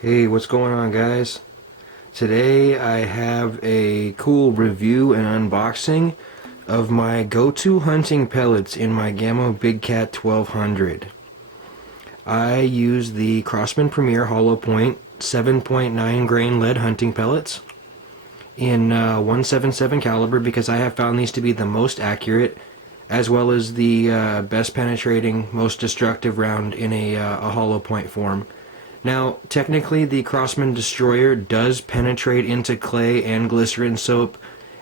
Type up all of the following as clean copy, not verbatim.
Hey, what's going on, guys? Today I have a cool review and unboxing of my go-to hunting pellets in my Gamo Big Cat 1200. I use the Crosman Premier Hollow Point 7.9 grain lead hunting pellets in 177 caliber because I have found these to be the most accurate, as well as the best penetrating, most destructive round in a hollow point form. Now, technically, the Crosman Destroyer does penetrate into clay and glycerin soap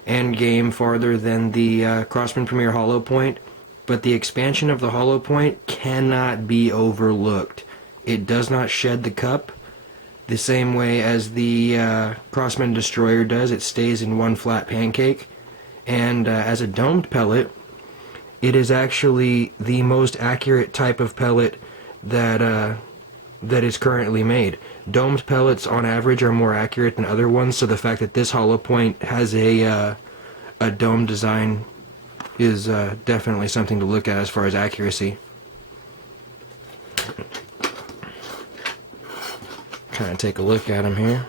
and game farther than the Crosman Premier Hollow Point, but the expansion of the Hollow Point cannot be overlooked. It does not shed the cup the same way as the Crosman Destroyer does. It stays in one flat pancake, and as a domed pellet, it is actually the most accurate type of pellet that is currently made. Domed pellets on average are more accurate than other ones, so the fact that this hollow point has a dome design is definitely something to look at as far as accuracy. Kind of take a look at them here.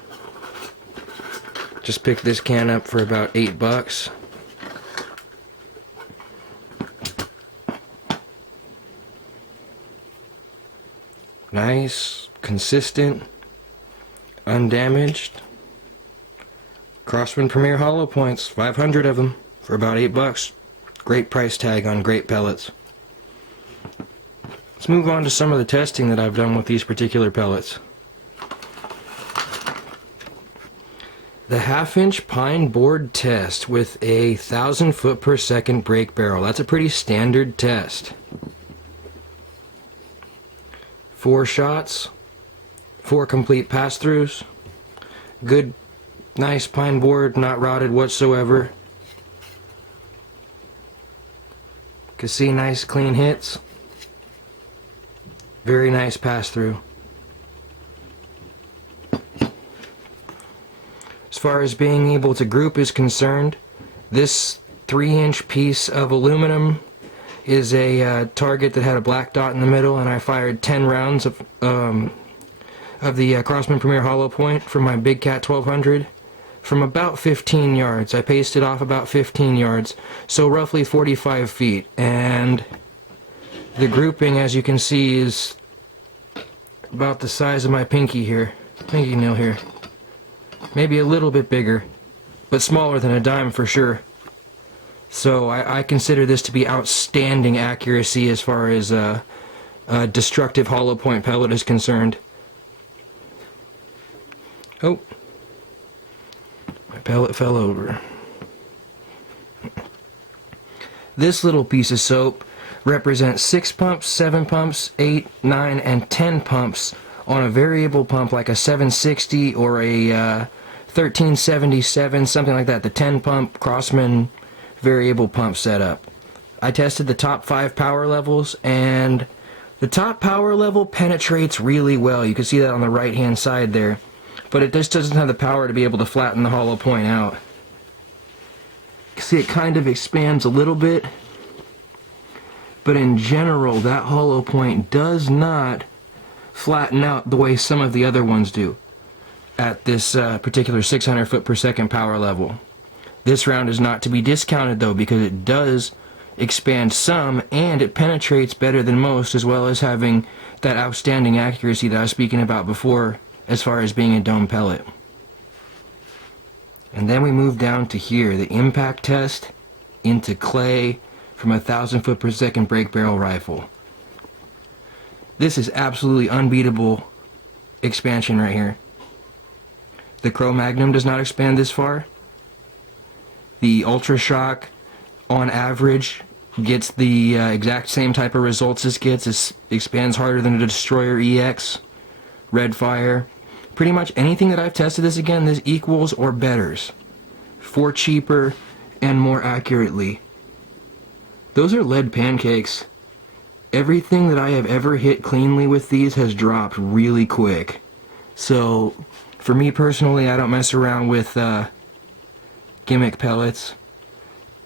Just picked this can up for about $8. Nice, consistent, undamaged Crosman Premier Hollow Points, 500 of them for about $8. Great price tag on great pellets. Let's move on to some of the testing that I've done with these particular pellets. The half-inch pine board test with a 1,000 foot per second break barrel. That's a pretty standard test. 4 shots, 4 complete pass-throughs, good, nice pine board, not rotted whatsoever. Can see nice clean hits, very nice pass-through. As far as being able to group is concerned, this 3-inch piece of aluminum is a target that had a black dot in the middle, and I fired 10 rounds of the Crosman Premier Hollow Point from my Big Cat 1200 from about 15 yards. I paced it off about 15 yards, so roughly 45 feet. And the grouping, as you can see, is about the size of my pinky nail here. Maybe a little bit bigger, but smaller than a dime for sure. So I consider this to be outstanding accuracy as far as a destructive hollow point pellet is concerned. Oh, my pellet fell over. This little piece of soap represents 6 pumps, 7 pumps, 8, 9, and 10 pumps on a variable pump like a 760 or a 1377, something like that. The 10 pump Crosman variable pump setup. I tested the top 5 power levels, and the top power level penetrates really well. You can see that on the right hand side there, but it just doesn't have the power to be able to flatten the hollow point out. You can see it kind of expands a little bit, but in general that hollow point does not flatten out the way some of the other ones do at this particular 600 foot per second power level. This round is not to be discounted though, because it does expand some and it penetrates better than most, as well as having that outstanding accuracy that I was speaking about before as far as being a dome pellet. And then we move down to here, the impact test into clay from a 1,000 foot per second break barrel rifle. This is absolutely unbeatable expansion right here. The Cro-Magnum does not expand this far. The Ultra Shock, on average, gets the exact same type of results this gets. It expands harder than a Destroyer EX, Red Fire. Pretty much anything that I've tested this equals or betters for cheaper and more accurately. Those are lead pancakes. Everything that I have ever hit cleanly with these has dropped really quick. So, for me personally, I don't mess around with gimmick pellets.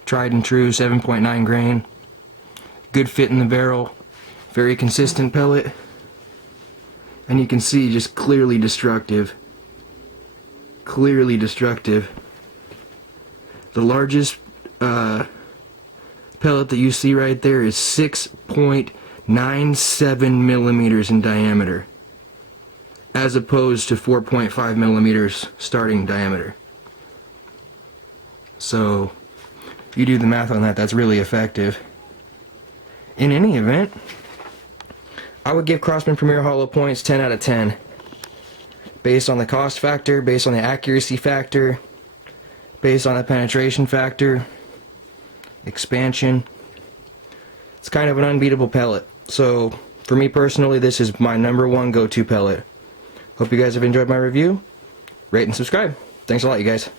Tried and true, 7.9 grain. Good fit in the barrel. Very consistent pellet. And you can see just clearly destructive. Clearly destructive. The largest pellet that you see right there is 6.97 millimeters in diameter, as opposed to 4.5 millimeters starting diameter. So you do the math on that, that's really effective. In any event, I would give Crosman Premier Hollow Points 10 out of 10. Based on the cost factor, based on the accuracy factor, based on the penetration factor, expansion. It's kind of an unbeatable pellet. So for me personally, this is my #1 go-to pellet. Hope you guys have enjoyed my review. Rate and subscribe. Thanks a lot, you guys.